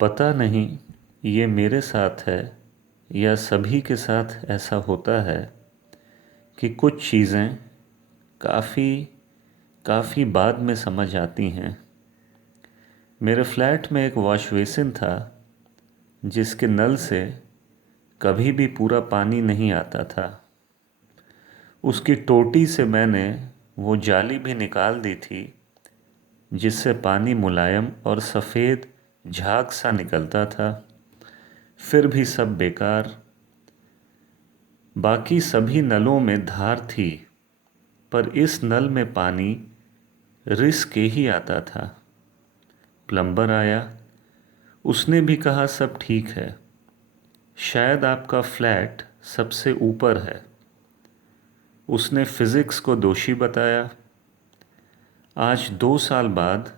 पता नहीं ये मेरे साथ है या सभी के साथ ऐसा होता है कि कुछ चीज़ें काफ़ी काफ़ी बाद में समझ आती हैं। मेरे फ्लैट में एक वॉश बेसिन था जिसके नल से कभी भी पूरा पानी नहीं आता था। उसकी टोटी से मैंने वो जाली भी निकाल दी थी जिससे पानी मुलायम और सफ़ेद झाग सा निकलता था। फिर भी सब बेकार। बाकी सभी नलों में धार थी पर इस नल में पानी रिस के ही आता था। प्लम्बर आया, उसने भी कहा सब ठीक है, शायद आपका फ्लैट सबसे ऊपर है। उसने फिज़िक्स को दोषी बताया। आज 2 साल बाद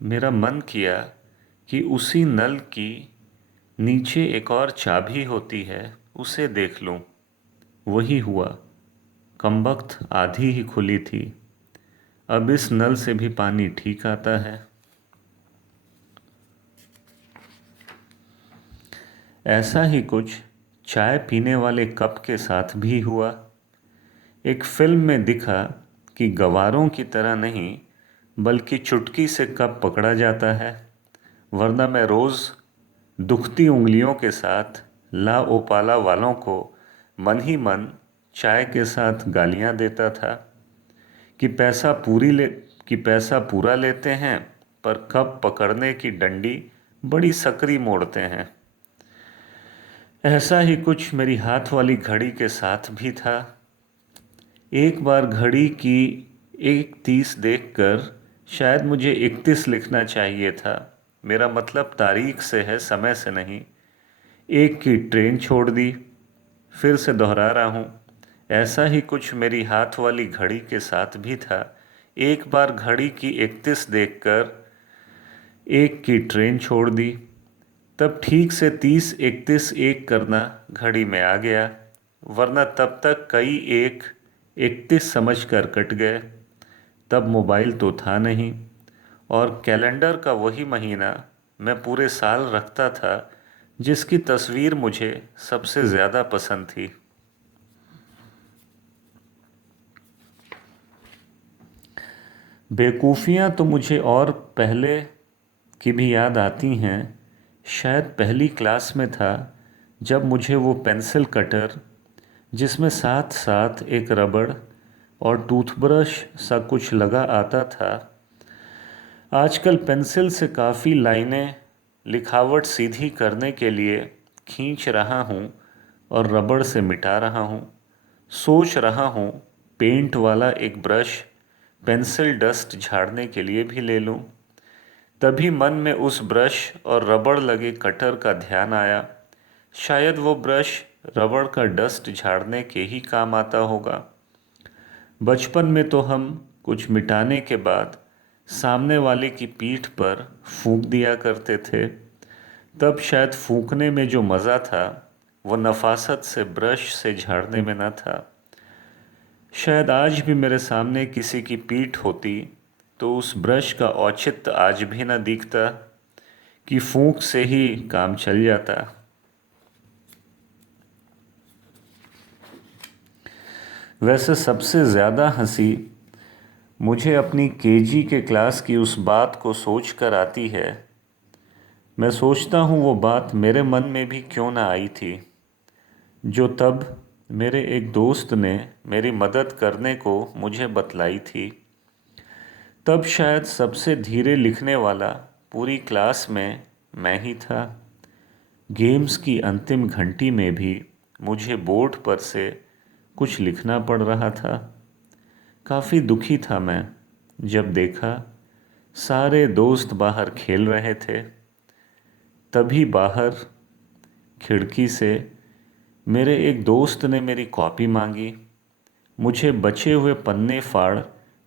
मेरा मन किया कि उसी नल की नीचे एक और चाबी होती है, उसे देख लूं। वही हुआ, कमबख्त आधी ही खुली थी। अब इस नल से भी पानी ठीक आता है। ऐसा ही कुछ चाय पीने वाले कप के साथ भी हुआ। एक फिल्म में दिखा कि गवारों की तरह नहीं बल्कि चुटकी से कप पकड़ा जाता है, वरना मैं रोज़ दुखती उंगलियों के साथ ला ओपाला वालों को मन ही मन चाय के साथ गालियां देता था कि पैसा पूरा लेते हैं पर कप पकड़ने की डंडी बड़ी सकरी मोड़ते हैं। ऐसा ही कुछ मेरी हाथ वाली घड़ी के साथ भी था। एक बार घड़ी की 1:30 देखकर शायद मुझे 31 लिखना चाहिए था। मेरा मतलब तारीख से है, समय से नहीं। एक की ट्रेन छोड़ दी। फिर से दोहरा रहा हूँ, ऐसा ही कुछ मेरी हाथ वाली घड़ी के साथ भी था। एक बार घड़ी की 31 देखकर एक की ट्रेन छोड़ दी। तब ठीक से 30 31 एक करना घड़ी में आ गया, वरना तब तक कई एक 31 समझ कर कट गए। तब मोबाइल तो था नहीं और कैलेंडर का वही महीना मैं पूरे साल रखता था जिसकी तस्वीर मुझे सबसे ज़्यादा पसंद थी। बेवकूफ़ियाँ तो मुझे और पहले की भी याद आती हैं। शायद पहली क्लास में था जब मुझे वो पेंसिल कटर जिसमें साथ साथ एक रबड़ और टूथब्रश सा कुछ लगा आता था। आजकल पेंसिल से काफ़ी लाइनें लिखावट सीधी करने के लिए खींच रहा हूँ और रबड़ से मिटा रहा हूँ। सोच रहा हूँ पेंट वाला एक ब्रश पेंसिल डस्ट झाड़ने के लिए भी ले लूँ। तभी मन में उस ब्रश और रबड़ लगे कटर का ध्यान आया। शायद वो ब्रश रबड़ का डस्ट झाड़ने के ही काम आता होगा। बचपन में तो हम कुछ मिटाने के बाद सामने वाले की पीठ पर फूंक दिया करते थे। तब शायद फूंकने में जो मज़ा था वो नफासत से ब्रश से झाड़ने में न था। शायद आज भी मेरे सामने किसी की पीठ होती तो उस ब्रश का औचित्य आज भी न दिखता कि फूंक से ही काम चल जाता। वैसे सबसे ज़्यादा हंसी मुझे अपनी केजी के क्लास की उस बात को सोच कर आती है। मैं सोचता हूँ वो बात मेरे मन में भी क्यों ना आई थी, जो तब मेरे एक दोस्त ने मेरी मदद करने को मुझे बतलाई थी। तब शायद सबसे धीरे लिखने वाला पूरी क्लास में मैं ही था। गेम्स की अंतिम घंटी में भी मुझे बोर्ड पर से कुछ लिखना पड़ रहा था। काफ़ी दुखी था मैं जब देखा सारे दोस्त बाहर खेल रहे थे। तभी बाहर खिड़की से मेरे एक दोस्त ने मेरी कॉपी मांगी। मुझे बचे हुए पन्ने फाड़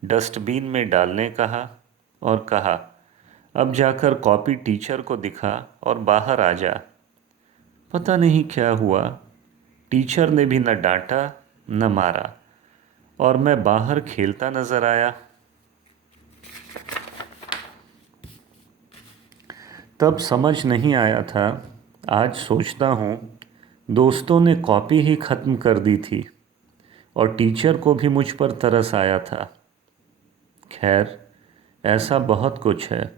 डस्टबिन में डालने कहा और कहा, अब जाकर कॉपी टीचर को दिखा और बाहर आ जा। पता नहीं क्या हुआ, टीचर ने भी न डांटा न मारा और मैं बाहर खेलता नजर आया। तब समझ नहीं आया था। आज सोचता हूँ, दोस्तों ने कॉपी ही ख़त्म कर दी थी और टीचर को भी मुझ पर तरस आया था। खैर, ऐसा बहुत कुछ है।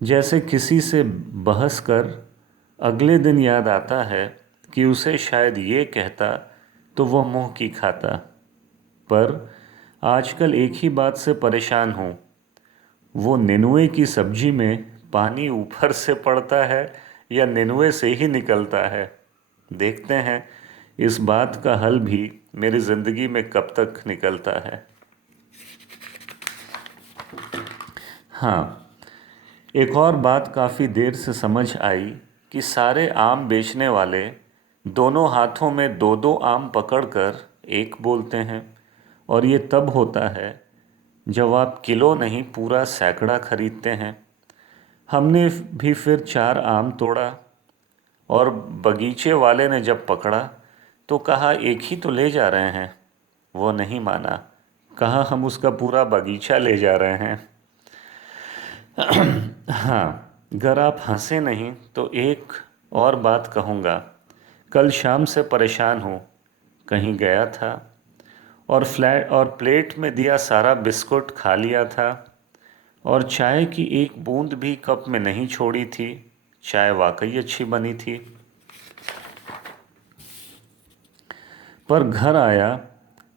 जैसे किसी से बहस कर अगले दिन याद आता है कि उसे शायद ये कहता तो वह मुंह की खाता। पर आजकल एक ही बात से परेशान हूँ, वो नेनुए की सब्जी में पानी ऊपर से पड़ता है या नेनुए से ही निकलता है। देखते हैं इस बात का हल भी मेरी ज़िंदगी में कब तक निकलता है। हाँ, एक और बात काफ़ी देर से समझ आई कि सारे आम बेचने वाले दोनों हाथों में दो दो आम पकड़कर एक बोलते हैं। और ये तब होता है जब आप किलो नहीं पूरा सैकड़ा खरीदते हैं। हमने भी फिर 4 आम तोड़ा और बगीचे वाले ने जब पकड़ा तो कहा एक ही तो ले जा रहे हैं। वो नहीं माना, कहा हम उसका पूरा बगीचा ले जा रहे हैं। हाँ, अगर आप हंसे नहीं तो एक और बात कहूँगा। कल शाम से परेशान हूँ, कहीं गया था और प्लेट में दिया सारा बिस्कुट खा लिया था और चाय की एक बूंद भी कप में नहीं छोड़ी थी। चाय वाकई अच्छी बनी थी। पर घर आया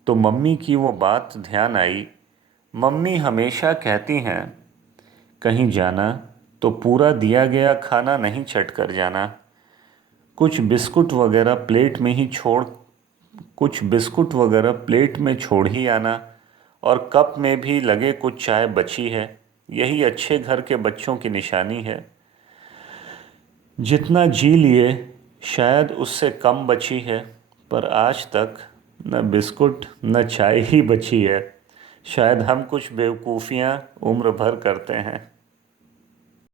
तो मम्मी की वो बात ध्यान आई। मम्मी हमेशा कहती हैं, कहीं जाना तो पूरा दिया गया खाना नहीं चट कर जाना। कुछ बिस्कुट वगैरह प्लेट में ही छोड़ कुछ बिस्कुट वगैरह प्लेट में छोड़ ही आना और कप में भी लगे कुछ चाय बची है। यही अच्छे घर के बच्चों की निशानी है। जितना जी लिए शायद उससे कम बची है, पर आज तक न बिस्कुट न चाय ही बची है। शायद हम कुछ बेवकूफ़ियाँ उम्र भर करते हैं।